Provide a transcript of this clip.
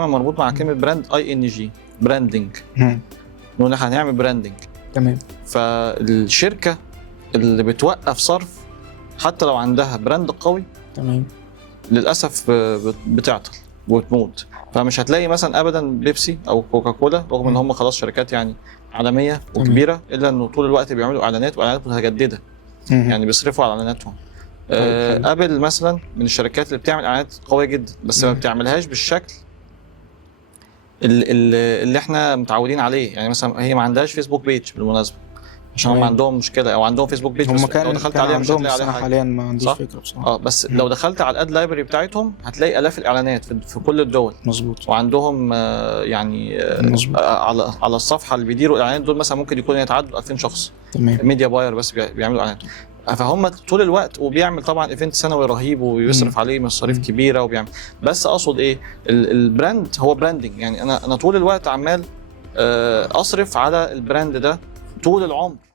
دايما مربوط مع كلمه براند ING براندنج، نقول احنا هنعمل براندنج. تمام. فالشركه اللي بتوقف صرف حتى لو عندها براند قوي تمام. للاسف بتعطل وتموت. فمش هتلاقي مثلا ابدا بيبسي او كوكاكولا رغم ان هم خلاص شركات يعني عالميه وكبيره الا انه طول الوقت بيعملوا اعلانات واعلانات متجدده، يعني بيصرفوا على اعلاناتهم. ابل مثلا من الشركات اللي بتعمل اعلانات قويه جدا بس ما بتعملهاش بالشكل اللي احنا متعودين عليه. يعني مثلا هي ما عندهاش فيسبوك بيج بالمناسبه عشان هم عندهم مشكله، او عندهم فيسبوك بيج بس لو دخلت عليها مش هتلاقي عليها حاجه. حاليا ما عنديش فكره بصراحه. بس لو دخلت على الاد لايبرري بتاعتهم هتلاقي الاف الاعلانات في كل الدول. مظبوط. وعندهم يعني على الصفحه اللي بيديروا الاعلانات دول مثلا ممكن يكون يتعدوا 2000 شخص. تمام. ميديا باير بس بيعملوا اعلانات. فهم طول الوقت وبيعمل طبعا ايفنت سنوي رهيب وبيصرف عليه مصاريف كبيره وبيعمل. بس اقصد ايه، البراند هو براندنج. يعني انا طول الوقت عمال اصرف على البراند ده طول العمر.